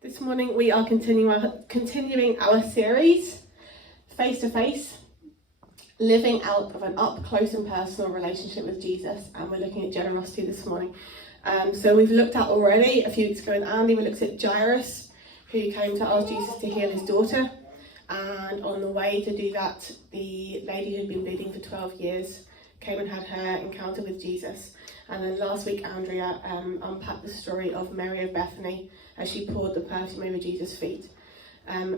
This morning we are continuing our series, Face to Face, living out of an up close and personal relationship with Jesus, and we're looking at generosity this morning. So we've looked at already a few weeks ago in Andy, we looked at Jairus, who came to ask Jesus to heal his daughter, and on the way to do that, the lady who'd been bleeding for 12 years came and had her encounter with Jesus. And then last week Andrea unpacked the story of Mary of Bethany as she poured the perfume over Jesus' feet.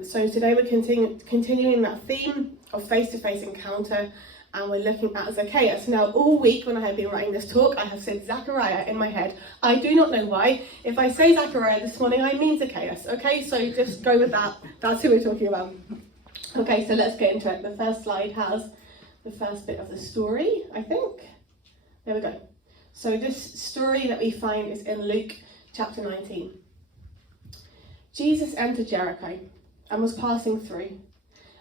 So today we're continuing that theme of face-to-face encounter, and we're looking at Zacchaeus. Now, all week when I have been writing this talk, I have said Zachariah in my head. I do not know why. If I say Zachariah this morning, I mean Zacchaeus. Okay, so just go with that. That's who we're talking about. Okay, so let's get into it. The first slide has the first bit of the story, I think. There we go. So this story that we find is in Luke chapter 19. Jesus entered Jericho and was passing through.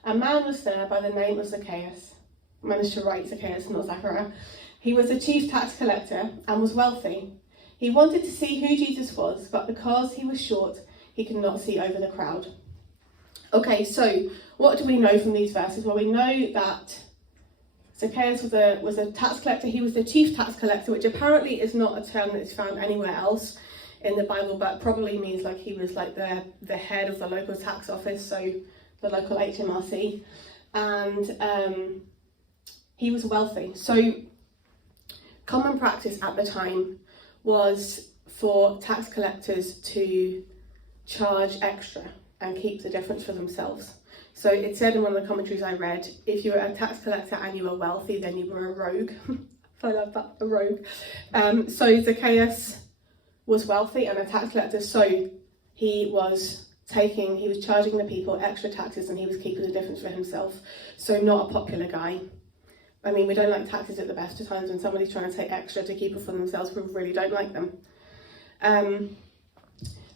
A man was there by the name of Zacchaeus. I managed to write Zacchaeus, not Zachariah. He was a chief tax collector and was wealthy. He wanted to see who Jesus was, but because he was short, he could not see over the crowd. Okay, so what do we know from these verses? Well, we know that Zacchaeus was a tax collector. He was the chief tax collector, which apparently is not a term that is found anywhere else in the Bible, but probably means like he was like the head of the local tax office, so the local HMRC, and he was wealthy. So common practice at the time was for tax collectors to charge extra and keep the difference for themselves. So it said in one of the commentaries I read, if you were a tax collector and you were wealthy, then you were a rogue. I love that, a rogue. So Zacchaeus was wealthy and a tax collector, so he was charging the people extra taxes and he was keeping the difference for himself. So not a popular guy. I mean, we don't like taxes at the best of times. When somebody's trying to take extra to keep it for themselves, we really don't like them. And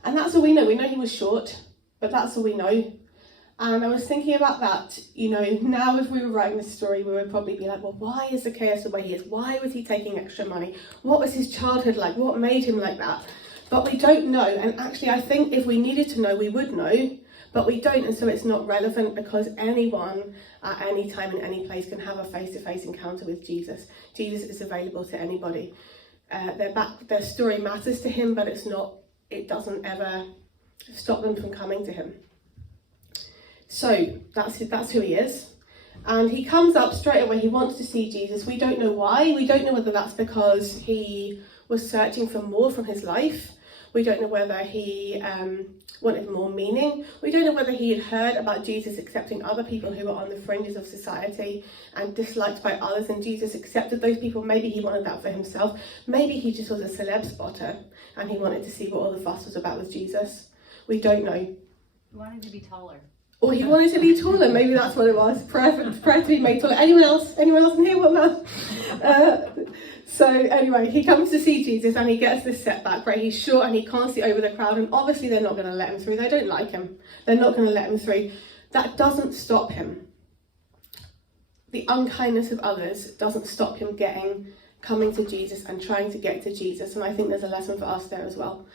that's all we know. We know he was short, but that's all we know. And I was thinking about that, now if we were writing this story, we would probably be like, well, why is Zacchaeus the way he is? Why was he taking extra money? What was his childhood like? What made him like that? But we don't know. And actually, I think if we needed to know, we would know, but we don't. And so it's not relevant, because anyone at any time in any place can have a face-to-face encounter with Jesus. Jesus is available to anybody. Their story matters to him, but it doesn't ever stop them from coming to him. So that's who he is. And he comes up straight away. He wants to see Jesus. We don't know why. We don't know whether that's because he was searching for more from his life. We don't know whether he wanted more meaning. We don't know whether he had heard about Jesus accepting other people who were on the fringes of society and disliked by others, and Jesus accepted those people. Maybe he wanted that for himself. Maybe he just was a celeb spotter and he wanted to see what all the fuss was about with Jesus. We don't know. He wanted to be taller. Or he wanted to be taller, maybe that's what it was. Prayer to be made taller. Anyone else in here? What man? So anyway, he comes to see Jesus and he gets this setback, right? He's short and he can't see over the crowd, and obviously they're not going to let him through. They don't like him. They're not going to let him through. That doesn't stop him. The unkindness of others doesn't stop him coming to Jesus and trying to get to Jesus. And I think there's a lesson for us there as well.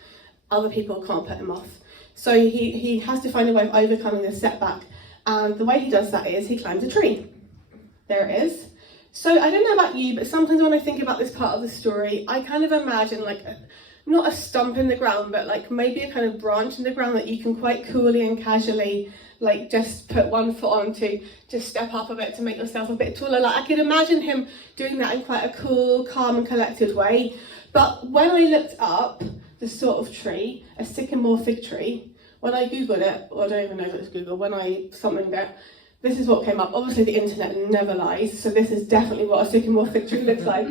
Other people can't put him off. So he has to find a way of overcoming this setback. And the way he does that is he climbs a tree. There it is. So I don't know about you, but sometimes when I think about this part of the story, I kind of imagine not a stump in the ground, but like maybe a kind of branch in the ground that you can quite coolly and casually just put one foot on to just step up a bit to make yourself a bit taller. I could imagine him doing that in quite a cool, calm and collected way. But when I looked up the sort of tree, a sycamore fig tree, when I googled it, or I don't even know if it was Google, this is what came up. Obviously the internet never lies, so this is definitely what a sycamore fig tree looks like.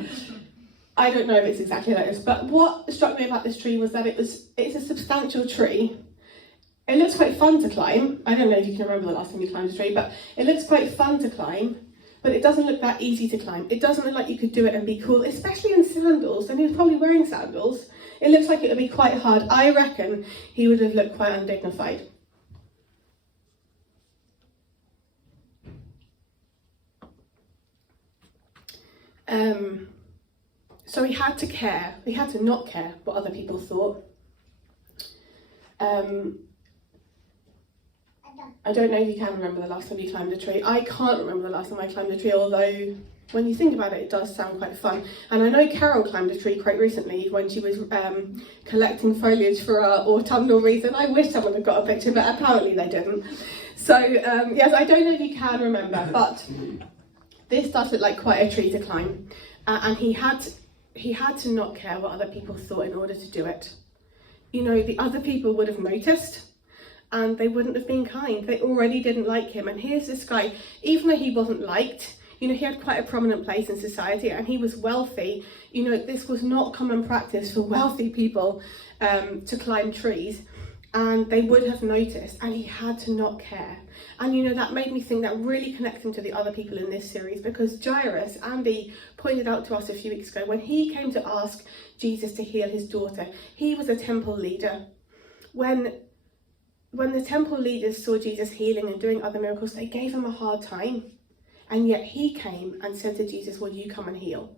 I don't know if it's exactly like this, but what struck me about this tree was that it's a substantial tree. It looks quite fun to climb. I don't know if you can remember the last time you climbed a tree, but it looks quite fun to climb, but it doesn't look that easy to climb. It doesn't look like you could do it and be cool, especially in sandals, and he was probably wearing sandals. It looks like it would be quite hard. I reckon he would have looked quite undignified. So he had to not care what other people thought. I don't know if you can remember the last time you climbed a tree. I can't remember the last time I climbed a tree, although when you think about it, it does sound quite fun. And I know Carol climbed a tree quite recently when she was collecting foliage for our autumnal wreath, and I wish someone had got a picture, but apparently they didn't. So yes, I don't know if you can remember, but this does look like quite a tree to climb. And he had to not care what other people thought in order to do it. You know, the other people would have noticed, and they wouldn't have been kind. They already didn't like him. And here's this guy, even though he wasn't liked, you know, he had quite a prominent place in society and he was wealthy. You know, this was not common practice for wealthy people to climb trees, and they would have noticed, and he had to not care. And you know, that made me think, that really connects him to the other people in this series, because Jairus, Andy pointed out to us a few weeks ago, when he came to ask Jesus to heal his daughter, he was a temple leader. When the temple leaders saw Jesus healing and doing other miracles, they gave him a hard time. And yet he came and said to Jesus, will you come and heal?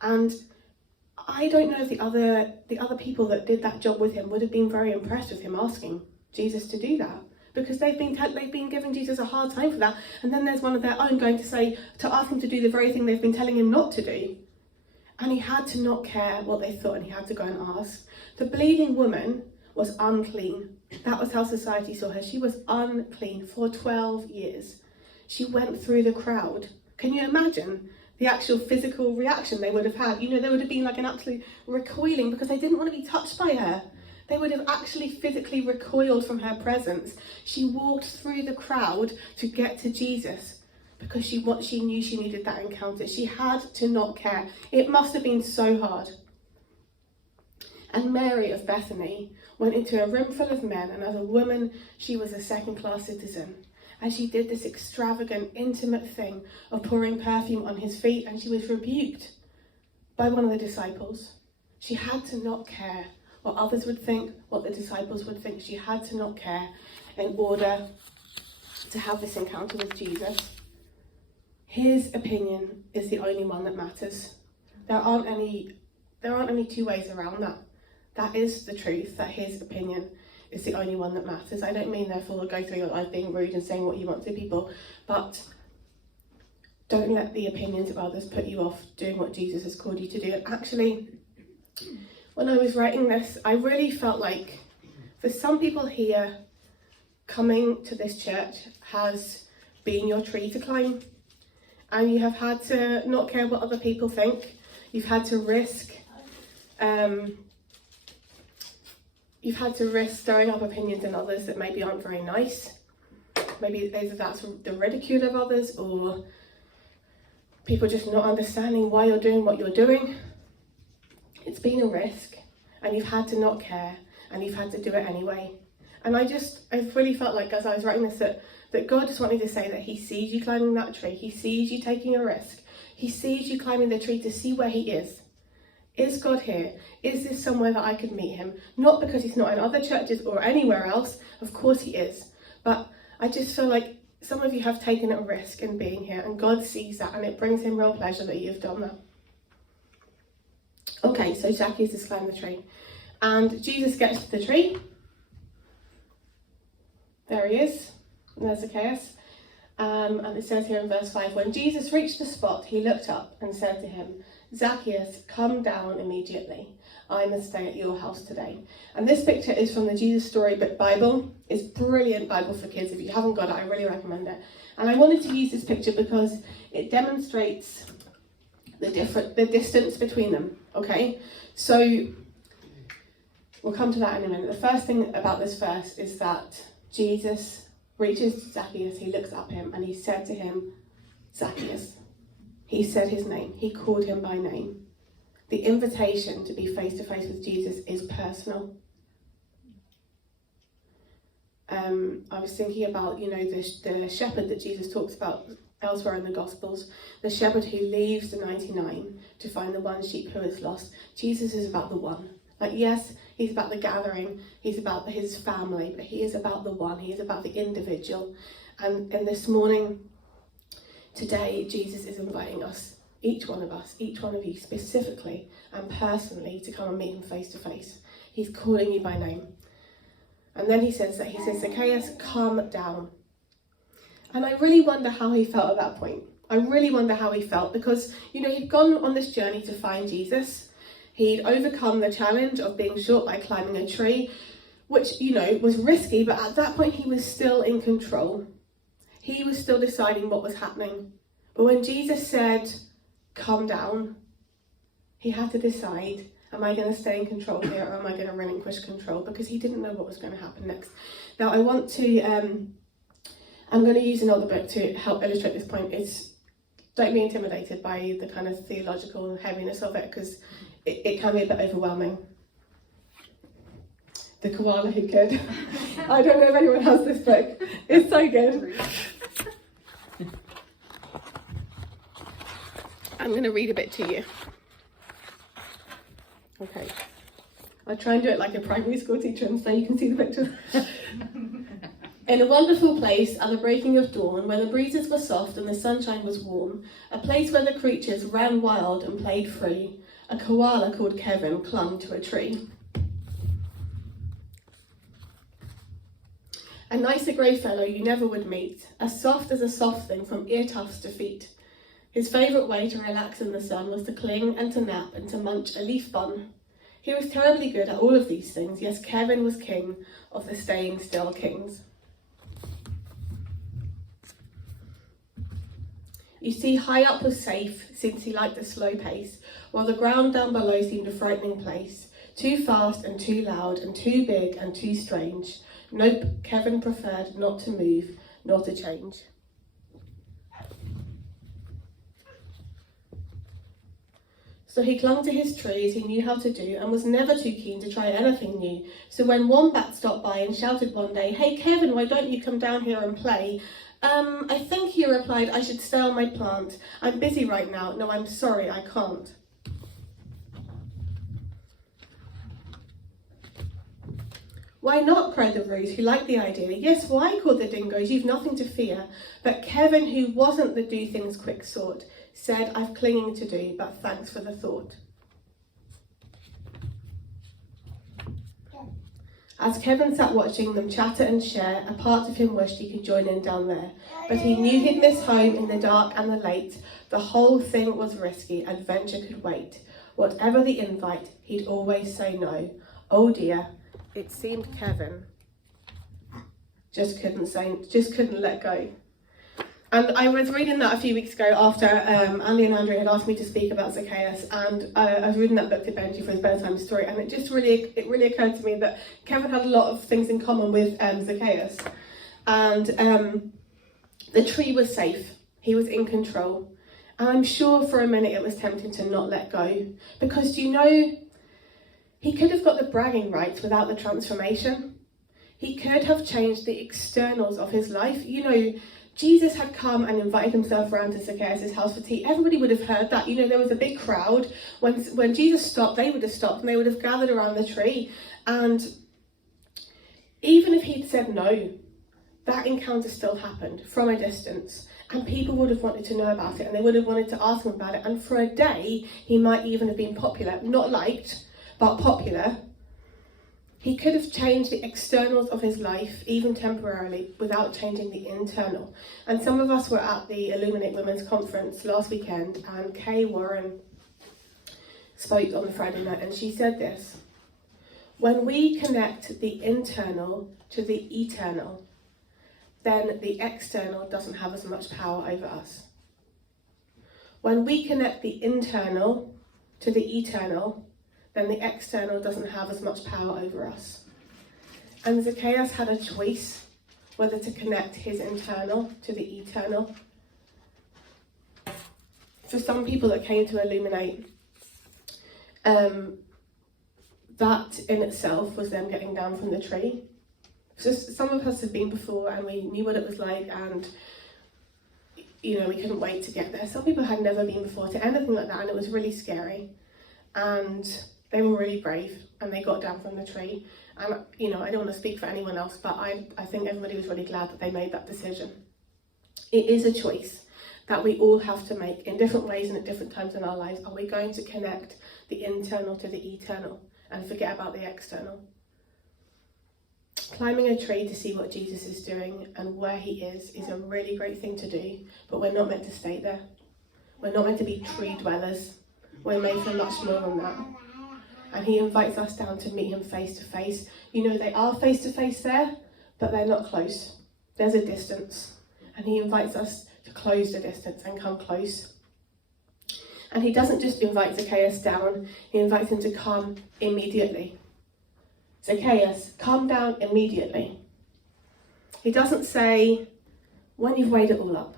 And I don't know if the other people that did that job with him would have been very impressed with him asking Jesus to do that, because they've been giving Jesus a hard time for that. And then there's one of their own going to ask him to do the very thing they've been telling him not to do. And he had to not care what they thought, and he had to go and ask. The bleeding woman was unclean. That was how society saw her. She was unclean for 12 years. She went through the crowd. Can you imagine the actual physical reaction they would have had? You know, there would have been like an absolute recoiling, because they didn't want to be touched by her. They would have actually physically recoiled from her presence. She walked through the crowd to get to Jesus because she knew she needed that encounter. She had to not care. It must have been so hard. And Mary of Bethany went into a room full of men, and as a woman, she was a second-class citizen. And she did this extravagant, intimate thing of pouring perfume on his feet, and she was rebuked by one of the disciples. She had to not care what others would think, what the disciples would think. She had to not care in order to have this encounter with Jesus. His opinion is the only one that matters. There aren't any two ways around that. That is the truth, that his opinion is the only one that matters. I don't mean therefore to go through your life being rude and saying what you want to people, but don't let the opinions of others put you off doing what Jesus has called you to do. And actually, when I was writing this, I really felt like for some people here, coming to this church has been your tree to climb, and you have had to not care what other people think. You've had to risk stirring up opinions in others that maybe aren't very nice. Maybe either that's the ridicule of others, or people just not understanding why you're doing what you're doing. It's been a risk, and you've had to not care, and you've had to do it anyway. And I really felt like, as I was writing this, that God just wanted to say that he sees you climbing that tree. He sees you taking a risk. He sees you climbing the tree to see where he is. Is God here? Is this somewhere that I could meet him? Not because he's not in other churches or anywhere else. Of course he is. But I just feel like some of you have taken a risk in being here, and God sees that, and it brings him real pleasure that you've done that. Okay, so Zacchaeus has climbed the tree, and Jesus gets to the tree. There he is. And there's Zacchaeus. And it says here in verse 5, when Jesus reached the spot, he looked up and said to him, Zacchaeus, come down immediately. I must stay at your house today. And this picture is from the Jesus Storybook Bible. It's a brilliant Bible for kids. If you haven't got it, I really recommend it. And I wanted to use this picture because it demonstrates the distance between them. Okay, so we'll come to that in a minute. The first thing about this verse is that Jesus reaches Zacchaeus, he looks up him, and he said to him, Zacchaeus. He said his name. He called him by name. The invitation to be face to face with Jesus is personal. I was thinking about, the shepherd that Jesus talks about elsewhere in the Gospels, the shepherd who leaves the 99 to find the one sheep who is lost. Jesus is about the one. Like, yes, he's about the gathering, he's about his family, but he is about the one, he is about the individual. And this morning, today, Jesus is inviting us, each one of you specifically and personally, to come and meet him face to face. He's calling you by name. And then he says, Zacchaeus, come down. And I really wonder how he felt at that point. I really wonder how he felt because, he'd gone on this journey to find Jesus. He'd overcome the challenge of being short by climbing a tree, which, was risky, but at that point he was still in control. He was still deciding what was happening. But when Jesus said, come down, he had to decide, am I going to stay in control here or am I going to relinquish control? Because he didn't know what was going to happen next. Now, I'm going to use another book to help illustrate this point. Don't be intimidated by the kind of theological heaviness of it, because it can be a bit overwhelming. The Koala Who Could. I don't know if anyone has this book. It's so good. I'm going to read a bit to you. Okay. I try and do it like a primary school teacher and so you can see the pictures. In a wonderful place at the breaking of dawn, where the breezes were soft and the sunshine was warm, a place where the creatures ran wild and played free, a koala called Kevin clung to a tree. A nicer grey fellow you never would meet, as soft as a soft thing from ear tufts to feet. His favourite way to relax in the sun was to cling and to nap and to munch a leaf bun. He was terribly good at all of these things. Yes, Kevin was king of the staying still kings. You see, high up was safe, since he liked the slow pace, while the ground down below seemed a frightening place, too fast and too loud and too big and too strange. Nope, Kevin preferred not to move, nor to change. So he clung to his tree as he knew how to do, and was never too keen to try anything new. So when Wombat stopped by and shouted one day, "Hey Kevin, why don't you come down here and play?" I think he replied, "I should stay on my plant. I'm busy right now. No, I'm sorry, I can't." "Why not?" cried the Rose, who liked the idea. "Yes, why?" called the Dingoes. "You've nothing to fear." But Kevin, who wasn't the do things quick sort, said, "I've clinging to do, but thanks for the thought." As Kevin sat watching them chatter and share, a part of him wished he could join in down there. But he knew he'd miss home in the dark and the late. The whole thing was risky, adventure could wait. Whatever the invite, he'd always say no. Oh dear, it seemed Kevin just couldn't let go. And I was reading that a few weeks ago after Andy and Andrew had asked me to speak about Zacchaeus, and I was reading that book to Benji for his bedtime story, and it really occurred to me that Kevin had a lot of things in common with Zacchaeus. And the tree was safe, he was in control, and I'm sure for a minute it was tempting to not let go, because he could have got the bragging rights without the transformation. He could have changed the externals of his life. Jesus had come and invited himself around to Zacchaeus' house for tea. Everybody would have heard that. There was a big crowd. When Jesus stopped, they would have stopped and they would have gathered around the tree. And even if he'd said no, that encounter still happened from a distance. And people would have wanted to know about it and they would have wanted to ask him about it. And for a day, he might even have been popular. Not liked, but popular. He could have changed the externals of his life, even temporarily, without changing the internal. And some of us were at the Illuminate Women's Conference last weekend, and Kay Warren spoke on the Friday night, and she said this: when we connect the internal to the eternal, then the external doesn't have as much power over us. When we connect the internal to the eternal, then the external doesn't have as much power over us. And Zacchaeus had a choice whether to connect his internal to the eternal. For some people that came to Illuminate, that in itself was them getting down from the tree. So some of us had been before and we knew what it was like, and we couldn't wait to get there. Some people had never been before to anything like that, and it was really scary. And they were really brave and they got down from the tree. And I don't want to speak for anyone else, but I think everybody was really glad that they made that decision. It is a choice that we all have to make in different ways and at different times in our lives. Are we going to connect the internal to the eternal and forget about the external? Climbing a tree to see what Jesus is doing and where he is a really great thing to do, but we're not meant to stay there. We're not meant to be tree dwellers. We're made for much more than that. And he invites us down to meet him face to face. You know, they are face to face there, but they're not close. There's a distance. And he invites us to close the distance and come close. And he doesn't just invite Zacchaeus down, he invites him to come immediately. Zacchaeus, come down immediately. He doesn't say, when you've weighed it all up.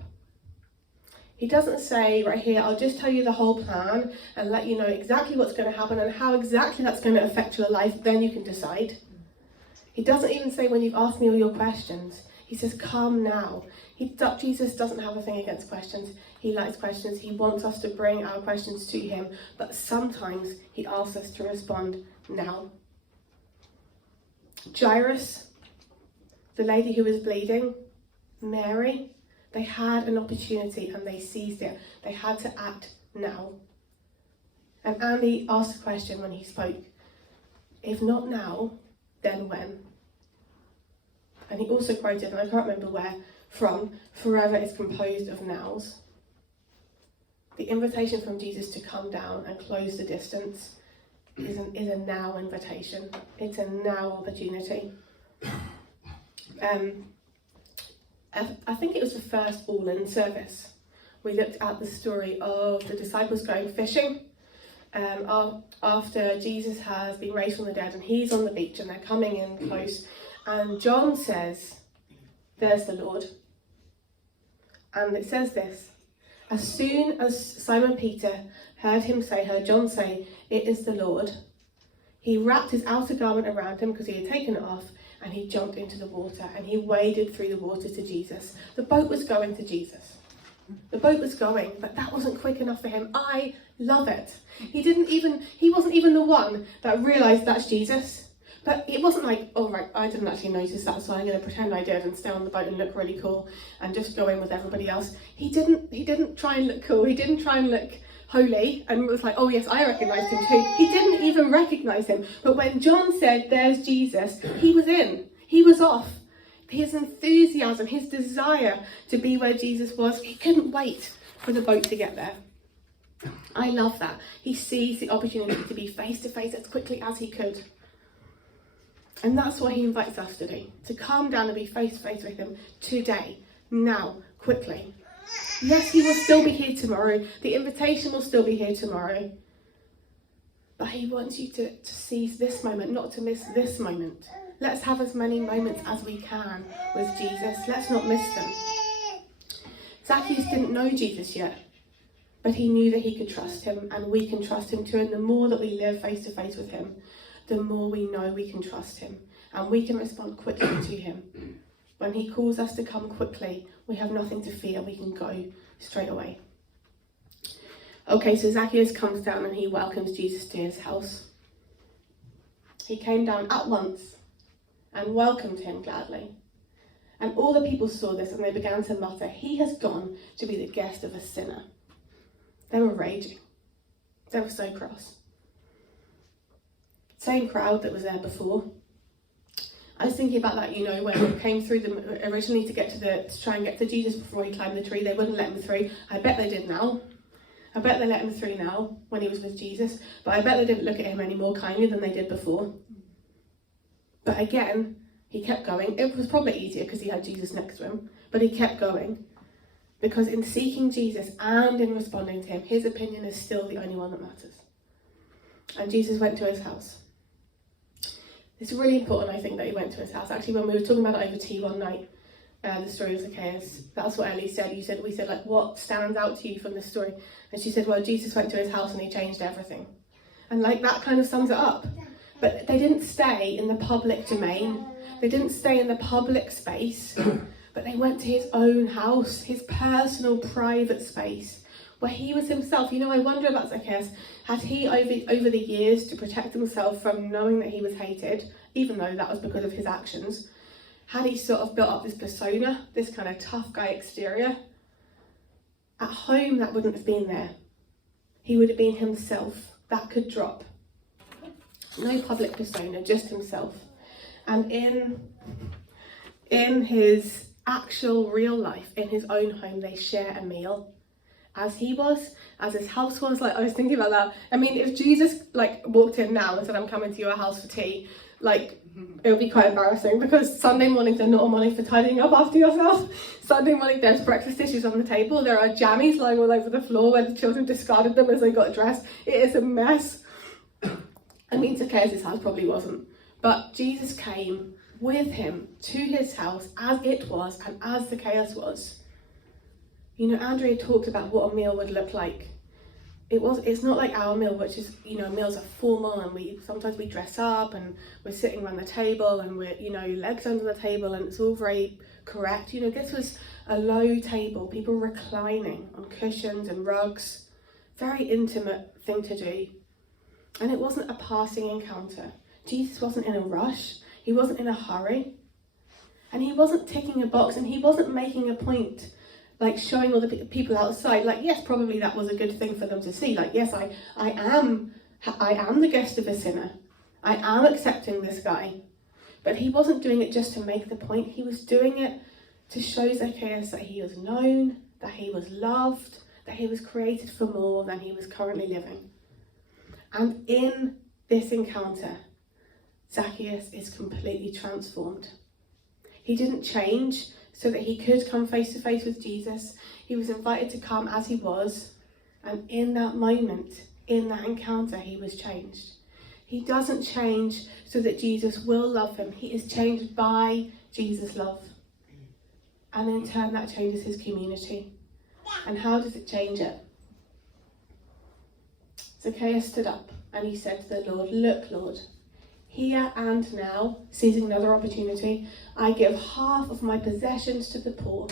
He doesn't say, right here, I'll just tell you the whole plan and let you know exactly what's going to happen and how exactly that's going to affect your life, then you can decide. He doesn't even say, when you've asked me all your questions. He says, come now. Jesus doesn't have a thing against questions. He likes questions. He wants us to bring our questions to him, but sometimes he asks us to respond now. Jairus, the lady who was bleeding, Mary, they had an opportunity and they seized it. They had to act now. And Andy asked a question when he spoke, if not now, then when? And he also quoted, and I can't remember where from, forever is composed of nows. The invitation from Jesus to come down and close the distance is a now invitation. It's a now opportunity. I think it was the first all-in service. We looked at the story of the disciples going fishing after Jesus has been raised from the dead, and he's on the beach and they're coming in close. And John says, there's the Lord. And it says this, as soon as Simon Peter heard John say, it is the Lord, he wrapped his outer garment around him because he had taken it off, and he jumped into the water and he waded through the water to Jesus. The boat was going to Jesus. The boat was going, but that wasn't quick enough for him. I love it. He wasn't even the one that realised that's Jesus. But it wasn't like, oh right, I didn't actually notice that, so I'm going to pretend I did and stay on the boat and look really cool and just go in with everybody else. He didn't try and look cool. He didn't try and look holy and was like, oh yes, I recognised him too. He didn't even recognise him. But when John said, there's Jesus, he was in. He was off. His enthusiasm, his desire to be where Jesus was, he couldn't wait for the boat to get there. I love that. He sees the opportunity to be face to face as quickly as he could. And that's what he invites us to do, to come down and be face to face with him today, now, quickly. Yes, he will still be here tomorrow. The invitation will still be here tomorrow. But he wants you to seize this moment, not to miss this moment. Let's have as many moments as we can with Jesus. Let's not miss them. Zacchaeus didn't know Jesus yet, but he knew that he could trust him, and we can trust him too. And the more that we live face to face with him, the more we know we can trust him and we can respond quickly to him. When he calls us to come quickly, we have nothing to fear. We can go straight away. Okay, so Zacchaeus comes down and he welcomes Jesus to his house. He came down at once and welcomed him gladly. And all the people saw this and they began to mutter, he has gone to be the guest of a sinner. They were raging. They were so cross. Same crowd that was there before. I was thinking about that, when he came through them originally to try and get to Jesus before he climbed the tree. They wouldn't let him through. I bet they did now. I bet they let him through now when he was with Jesus. But I bet they didn't look at him any more kindly than they did before. But again, he kept going. It was probably easier because he had Jesus next to him. But he kept going. Because in seeking Jesus and in responding to him, his opinion is still the only one that matters. And Jesus went to his house. It's really important, I think, that he went to his house. Actually, when we were talking about it over tea one night, the story of Zacchaeus, that's what Ellie said. We said, like, what stands out to you from this story? And she said, well, Jesus went to his house and he changed everything. And like, that kind of sums it up. But they didn't stay in the public domain. They didn't stay in the public space, but they went to his own house, his personal, private space, where he was himself. I wonder about Zacchaeus. Had he, over the years, to protect himself from knowing that he was hated, even though that was because of his actions, had he sort of built up this persona, this kind of tough guy exterior? At home, that wouldn't have been there. He would have been himself. That could drop. No public persona, just himself. And in his actual real life, in his own home, they share a meal. As his house was. Like, I was thinking about that. I mean, if Jesus like walked in now and said, I'm coming to your house for tea, like, it would be quite embarrassing, because Sunday mornings are not a morning for tidying up after yourself. Sunday morning there's breakfast dishes on the table, there are jammies lying all over the floor where the children discarded them as they got dressed. It is a mess. I mean, Zacchaeus' house probably wasn't, but Jesus came with him to his house as it was and as Zacchaeus was. You know, Andrea talked about what a meal would look like. It's not like our meal, which is, you know, meals are formal, and sometimes we dress up and we're sitting around the table and we're, you know, legs under the table, and it's all very correct. You know, this was a low table, people reclining on cushions and rugs. Very intimate thing to do. And it wasn't a passing encounter. Jesus wasn't in a rush. He wasn't in a hurry. And he wasn't ticking a box, and he wasn't making a point, like showing all the people outside, like, yes, probably that was a good thing for them to see. Like, yes, I am the guest of a sinner. I am accepting this guy. But he wasn't doing it just to make the point. He was doing it to show Zacchaeus that he was known, that he was loved, that he was created for more than he was currently living. And in this encounter, Zacchaeus is completely transformed. He didn't change so that he could come face to face with Jesus. He was invited to come as he was, and in that moment, in that encounter, he was changed. He doesn't change so that Jesus will love him. He is changed by Jesus' love. And in turn, that changes his community. And how does it change it? Zacchaeus stood up and he said to the Lord, "Look, Lord, here and now," seizing another opportunity, "I give half of my possessions to the poor.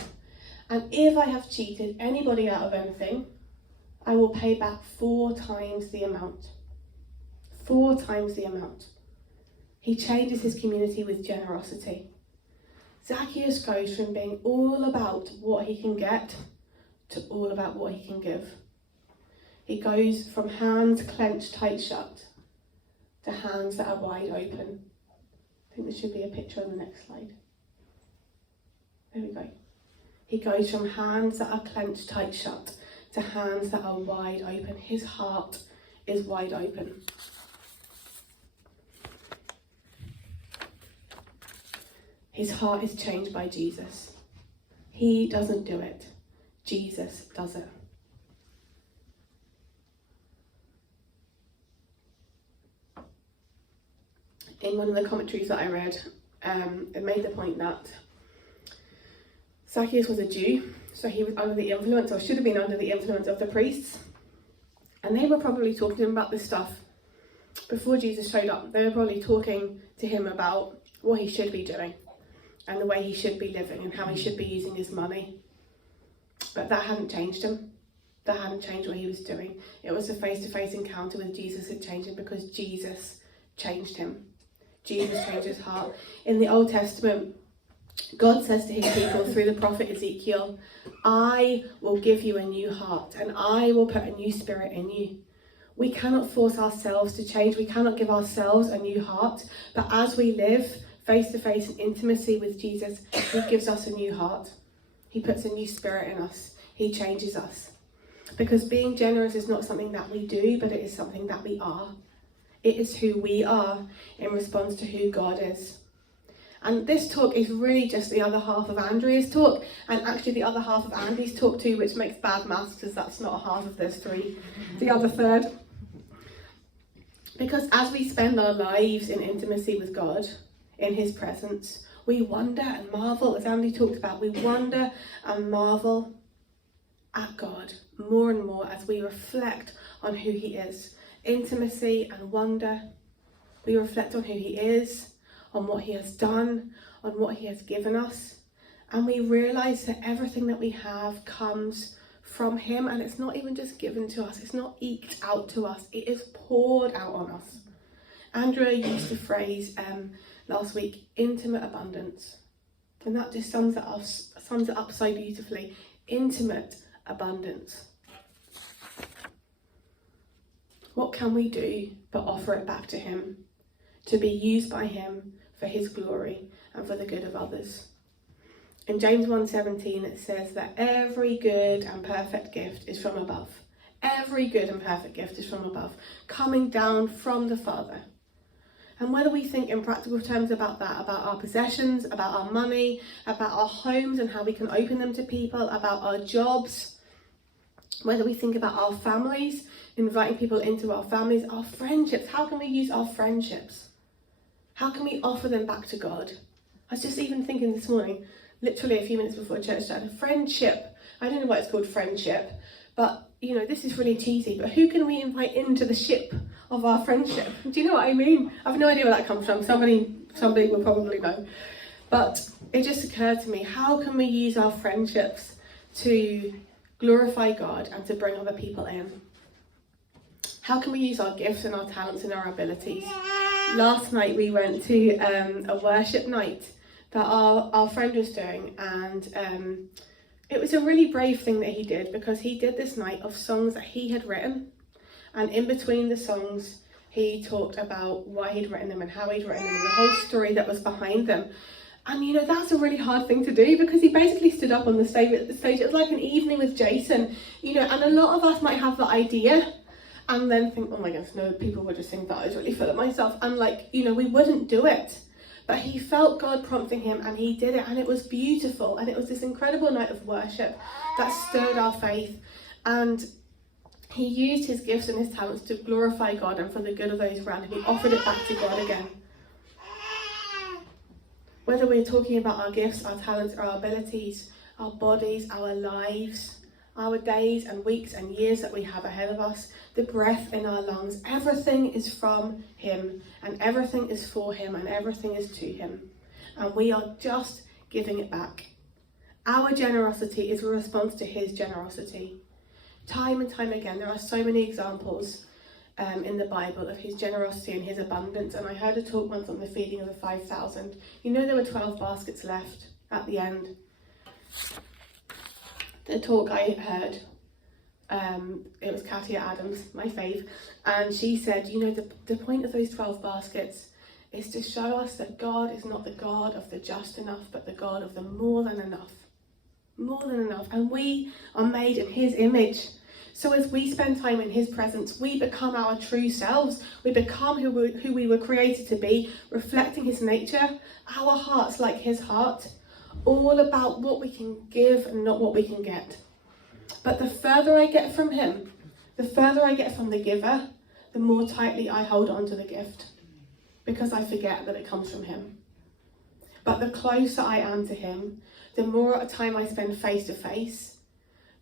And if I have cheated anybody out of anything, I will pay back 4 times the amount." 4 times the amount. He changes his community with generosity. Zacchaeus goes from being all about what he can get to all about what he can give. He goes from hands clenched tight shut to hands that are wide open. I think there should be a picture on the next slide. There we go. He goes from hands that are clenched tight shut to hands that are wide open. His heart is wide open. His heart is changed by Jesus. He doesn't do it. Jesus does it. In one of the commentaries that I read, it made the point that Zacchaeus was a Jew, so he was under the influence, or should have been under the influence, of the priests. And they were probably talking to him about this stuff before Jesus showed up. They were probably talking to him about what he should be doing and the way he should be living and how he should be using his money. But that hadn't changed him. That hadn't changed what he was doing. It was a face-to-face encounter with Jesus that changed him, because Jesus changed him. Jesus changed his heart. In the Old Testament, God says to his people through the prophet Ezekiel, "I will give you a new heart, and I will put a new spirit in you." We cannot force ourselves to change. We cannot give ourselves a new heart. But as we live face to face in intimacy with Jesus, he gives us a new heart. He puts a new spirit in us. He changes us. Because being generous is not something that we do, but it is something that we are. It is who we are in response to who God is. And this talk is really just the other half of Andrea's talk, and actually the other half of Andy's talk too, which makes bad maths, because that's not a half of this 3, the other third. Because as we spend our lives in intimacy with God, in his presence, we wonder and marvel, as Andy talked about, we wonder and marvel at God more and more as we reflect on who he is. Intimacy and wonder. We reflect on who he is, on what he has done, on what he has given us. And we realise that everything that we have comes from him, and it's not even just given to us. It's not eked out to us. It is poured out on us. Andrea used the phrase last week, intimate abundance. And that just sums it up so beautifully. Intimate abundance. What can we do but offer it back to him? to be used by him for his glory and for the good of others. In James 1:17 it says that every good and perfect gift is from above. Every good and perfect gift is from above, coming down from the Father. And whether we think in practical terms about that, about our possessions, about our money, about our homes and how we can open them to people, about our jobs, whether we think about our families, inviting people into our families, our friendships, how can we use our friendships? How can we offer them back to God? I was just even thinking this morning, literally a few minutes before church started, friendship. I don't know why it's called friendship, but you know, this is really cheesy, but who can we invite into the ship of our friendship? Do you know what I mean? I have no idea where that comes from. Somebody will probably know. But it just occurred to me, how can we use our friendships to glorify God and to bring other people in? How can we use our gifts and our talents and our abilities? Last night we went to a worship night that our friend was doing, and it was a really brave thing that he did, because he did this night of songs that he had written, and in between the songs he talked about why he'd written them and how he'd written them and the whole story that was behind them. And you know, that's a really hard thing to do, because he basically stood up on the stage. It was like an evening with Jason, you know, and a lot of us might have the idea and then think, oh my goodness, no, people would just think that I was really full of myself, and like, you know, we wouldn't do it. But he felt God prompting him and he did it, and it was beautiful, and it was this incredible night of worship that stirred our faith, and he used his gifts and his talents to glorify God and for the good of those around him. He offered it back to God again. Whether we're talking about our gifts, our talents, or our abilities, our bodies, our lives, our days and weeks and years that we have ahead of us, the breath in our lungs, everything is from him, and everything is for him, and everything is to him. And we are just giving it back. Our generosity is a response to his generosity. Time and time again, there are so many examples in the Bible of his generosity and his abundance. And I heard a talk once on the feeding of the 5,000. You know, there were 12 baskets left at the end. The talk I heard, it was Katia Adams, my fave, and she said, you know, the point of those 12 baskets is to show us that God is not the God of the just enough, but the God of the more than enough. More than enough. And we are made in his image. So as we spend time in his presence, we become our true selves. We become who we were created to be, reflecting his nature, our hearts like his heart, all about what we can give and not what we can get. But the further I get from him, the further I get from the giver, the more tightly I hold on to the gift, because I forget that it comes from him. But the closer I am to him, the more time I spend face to face,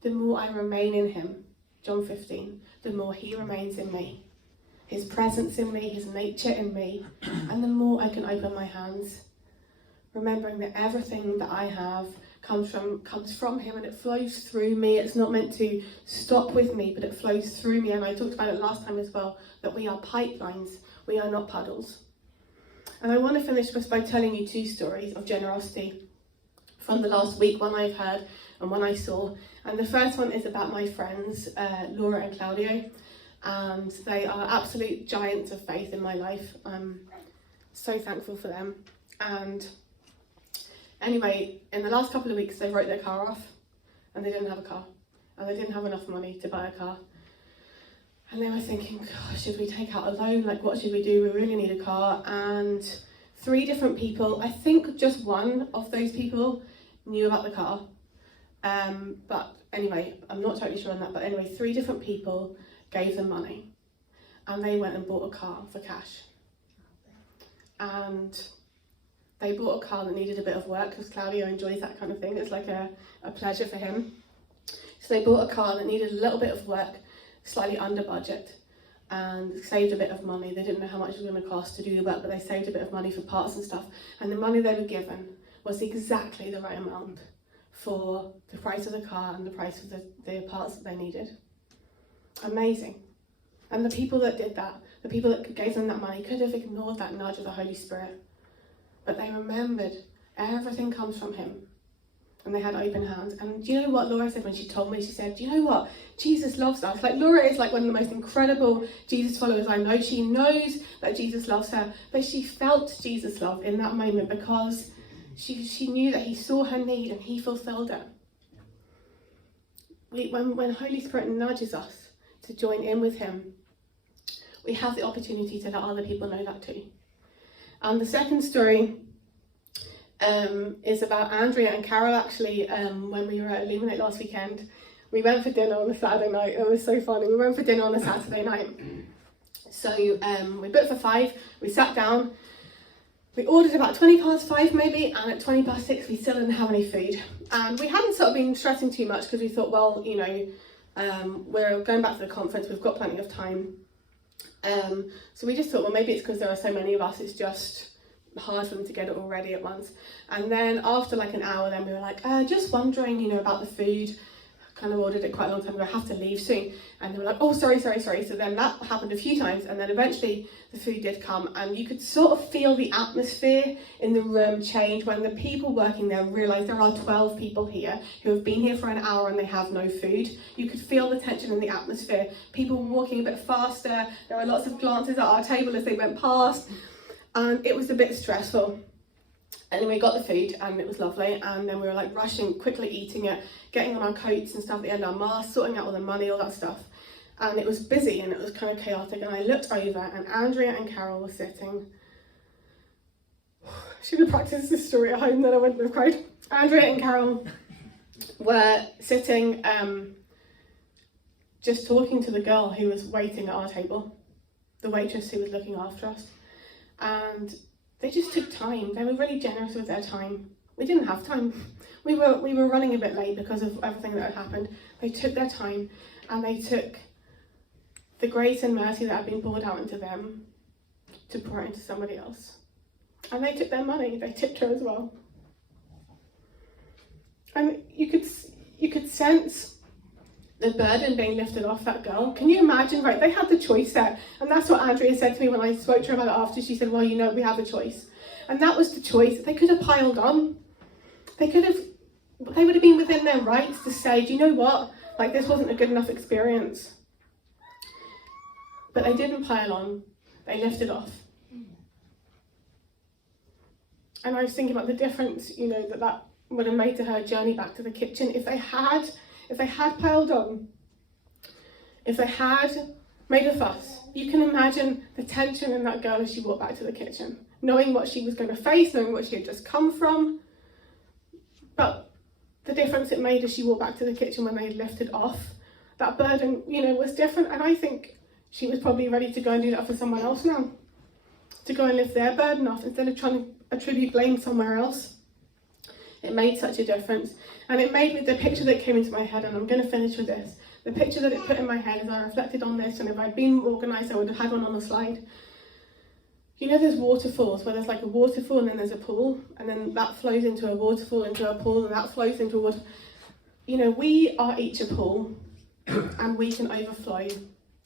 the more I remain in him. John 15, the more he remains in me, his presence in me, his nature in me, and the more I can open my hands, remembering that everything that I have comes from him, and it flows through me. It's not meant to stop with me, but it flows through me. And I talked about it last time as well, that we are pipelines, we are not puddles. And I want to finish just by telling you two stories of generosity from the last week, one I've heard and one I saw. And the first one is about my friends, Laura and Claudio, and they are absolute giants of faith in my life. I'm so thankful for them. And anyway, in the last couple of weeks, they wrote their car off, and they didn't have a car, and they didn't have enough money to buy a car. And they were thinking, gosh, should we take out a loan? Like, what should we do? We really need a car. And 3 different people, I think just one of those people knew about the car. But anyway, I'm not totally sure on that. But anyway, 3 different people gave them money, and they went and bought a car for cash. And they bought a car that needed a bit of work, because Claudio enjoys that kind of thing. It's like a pleasure for him. So they bought a car that needed a little bit of work, slightly under budget, and saved a bit of money. They didn't know how much it was going to cost to do the work, but they saved a bit of money for parts and stuff. And the money they were given was exactly the right amount for the price of the car and the price of the parts that they needed. Amazing. And the people that did that, the people that gave them that money, could have ignored that nudge of the Holy Spirit. But they remembered everything comes from him. And they had open hands. And do you know what Laura said when she told me? She said, do you know what? Jesus loves us. Like, Laura is like one of the most incredible Jesus followers I know. She knows that Jesus loves her, but she felt Jesus' love in that moment because she knew that he saw her need and he fulfilled it. When Holy Spirit nudges us to join in with him, we have the opportunity to let other people know that too. And the second story is about Andrea and Carol. Actually, when we were at Illuminate last weekend, we went for dinner on a Saturday night. It was so funny. We went for dinner on a Saturday night. So we booked for 5, we sat down, we ordered about 5:20 maybe, and at 6:20 we still didn't have any food. And we hadn't sort of been stressing too much because we thought, well, you know, we're going back to the conference, we've got plenty of time. So we just thought, well, maybe it's because there are so many of us, it's just hard for them to get it all ready at once. And then after like an hour, then we were like, just wondering, you know, about the food. Kind of ordered it quite a long time ago, I have to leave soon. And they were like, oh, sorry. So then that happened a few times, and then eventually the food did come, and you could sort of feel the atmosphere in the room change when the people working there realised there are 12 people here who have been here for an hour and they have no food. You could feel the tension in the atmosphere. People were walking a bit faster, there were lots of glances at our table as they went past, and it was a bit stressful. Anyway, we got the food and it was lovely, and then we were like rushing, quickly eating it, getting on our coats and stuff, and our masks, sorting out all the money, all that stuff. And it was busy and it was kind of chaotic, and I looked over and Andrea and Carol were sitting. I should have practiced this story at home, then I wouldn't have cried. Andrea and Carol were sitting just talking to the girl who was waiting at our table, the waitress who was looking after us. And they just took time. They were really generous with their time. We didn't have time. We were running a bit late because of everything that had happened. They took their time and they took the grace and mercy that had been poured out into them to pour it into somebody else. And they took their money. They tipped her as well. And you could sense the burden being lifted off that girl. Can you imagine, right? They had the choice there. And that's what Andrea said to me when I spoke to her about it after. She said, well, you know, we have a choice. And that was the choice. They could have piled on. They would have been within their rights to say, do you know what? Like, this wasn't a good enough experience. But they didn't pile on. They lifted off. And I was thinking about the difference, you know, that would have made to her journey back to the kitchen if they had piled on, if they had made a fuss. You can imagine the tension in that girl as she walked back to the kitchen, knowing what she was going to face, knowing what she had just come from. But the difference it made as she walked back to the kitchen when they had lifted off, that burden, you know, was different. And I think she was probably ready to go and do that for someone else now, to go and lift their burden off instead of trying to attribute blame somewhere else. It made such a difference. And it made me, the picture that came into my head, and I'm going to finish with this, the picture that it put in my head as I reflected on this, and if I'd been organised I would have had one on the slide. You know, there's waterfalls where there's like a waterfall and then there's a pool, and then that flows into a waterfall, into a pool, and that flows into a water. You know, we are each a pool, and we can overflow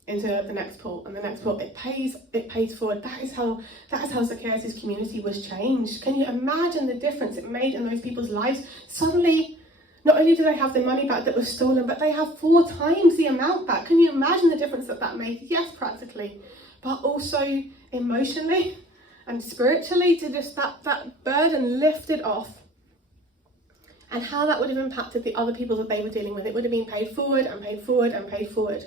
into the next pool and the next pool. It pays forward. That is how Zacchaeus' community was changed. Can you imagine the difference it made in those people's lives? Suddenly, not only do they have the money back that was stolen, but they have 4 times the amount back. Can you imagine the difference that made? Yes, practically, but also emotionally and spiritually, to just that burden lifted off. And how that would have impacted the other people that they were dealing with. It would have been paid forward and paid forward and paid forward.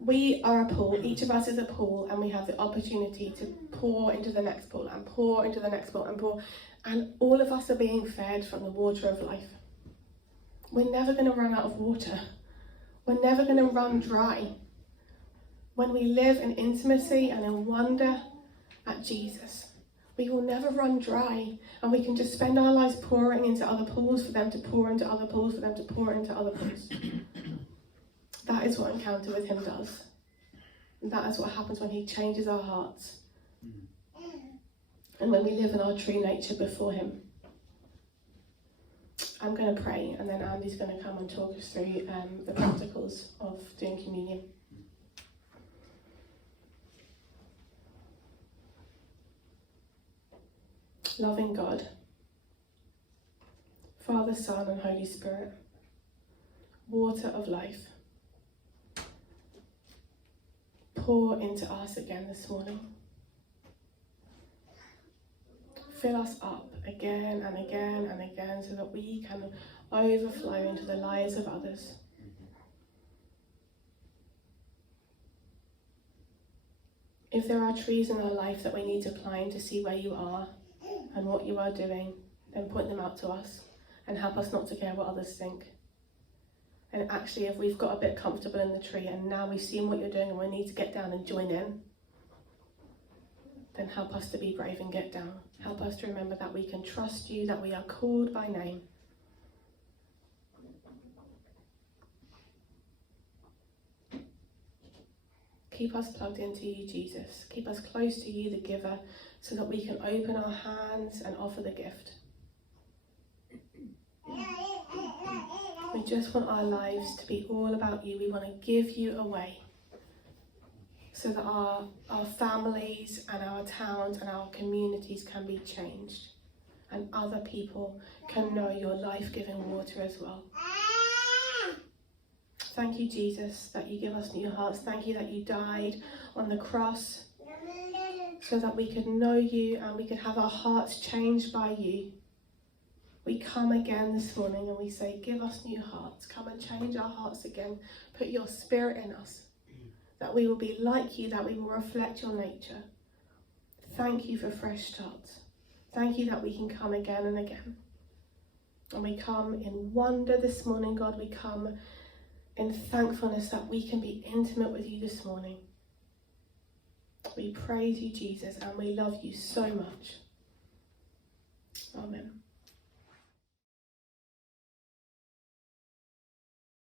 We are a pool, each of us is a pool, and we have the opportunity to pour into the next pool and pour into the next pool and pour. And all of us are being fed from the water of life. We're never going to run out of water. We're never going to run dry. When we live in intimacy and in wonder at Jesus, we will never run dry, and we can just spend our lives pouring into other pools for them to pour into other pools, for them to pour into other pools. That is what encounter with him does. And that is what happens when he changes our hearts. And when we live in our true nature before him. I'm going to pray, and then Andy's going to come and talk us through the practicals of doing communion. Loving God, Father, Son, and Holy Spirit, water of life, pour into us again this morning. Fill us up again and again and again so that we can overflow into the lives of others. If there are trees in our life that we need to climb to see where you are and what you are doing, then point them out to us and help us not to care what others think. And actually, if we've got a bit comfortable in the tree and now we've seen what you're doing and we need to get down and join in, then help us to be brave and get down. Help us to remember that we can trust you, that we are called by name. Keep us plugged into you, Jesus. Keep us close to you, the giver, so that we can open our hands and offer the gift. We just want our lives to be all about you. We want to give you away so that our families and our towns and our communities can be changed and other people can know your life-giving water as well. Thank you, Jesus, that you give us new hearts. Thank you that you died on the cross so that we could know you and we could have our hearts changed by you. We come again this morning and we say, give us new hearts. Come and change our hearts again. Put your spirit in us, that we will be like you, that we will reflect your nature. Thank you for fresh starts. Thank you that we can come again and again. And we come in wonder this morning, God. We come in thankfulness that we can be intimate with you this morning. We praise you, Jesus, and we love you so much. Amen.